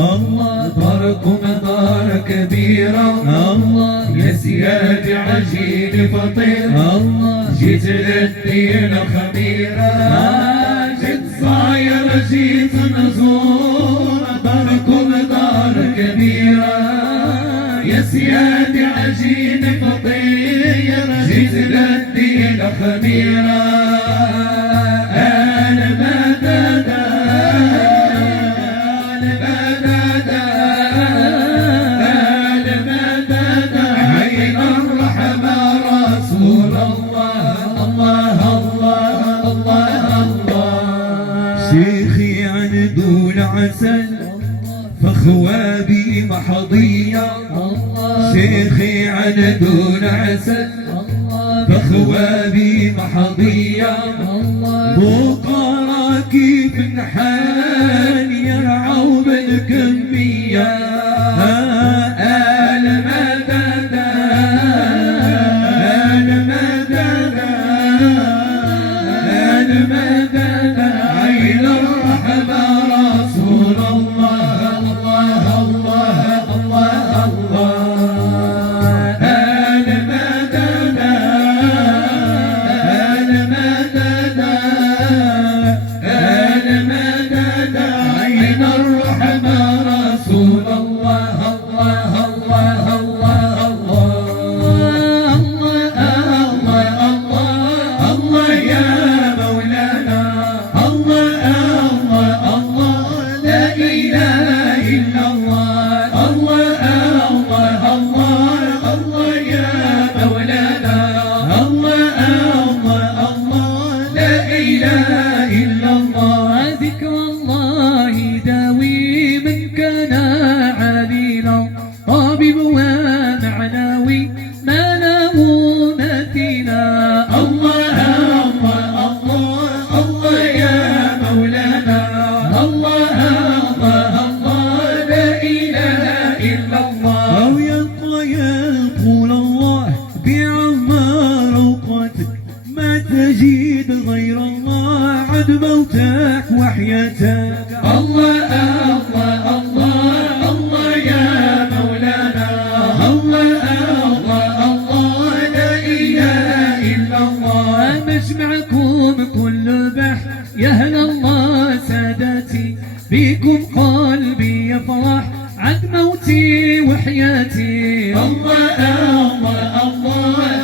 الله داركم دار كبيرة الله يا سيادي عجين فطير الله جيت للدين خبيرة جيت صاير جيت نزور داركم دار كبيرة يا سيادي عجين فطير جيت للدين خبيرة شيخي عنده العسل فخوابي محضية شيخي عنده العسل فخوابي محضية بقرة كيف نحال يرعوا بالكمية تجيد غير الله عد موتك وحياتك الله الله الله الله يا مولانا الله الله الله لا إله إلا الله مجمعكم كل بحر يا أهل الله سادتي بكم قلبي يفرح عد موتي وحياتي الله الله الله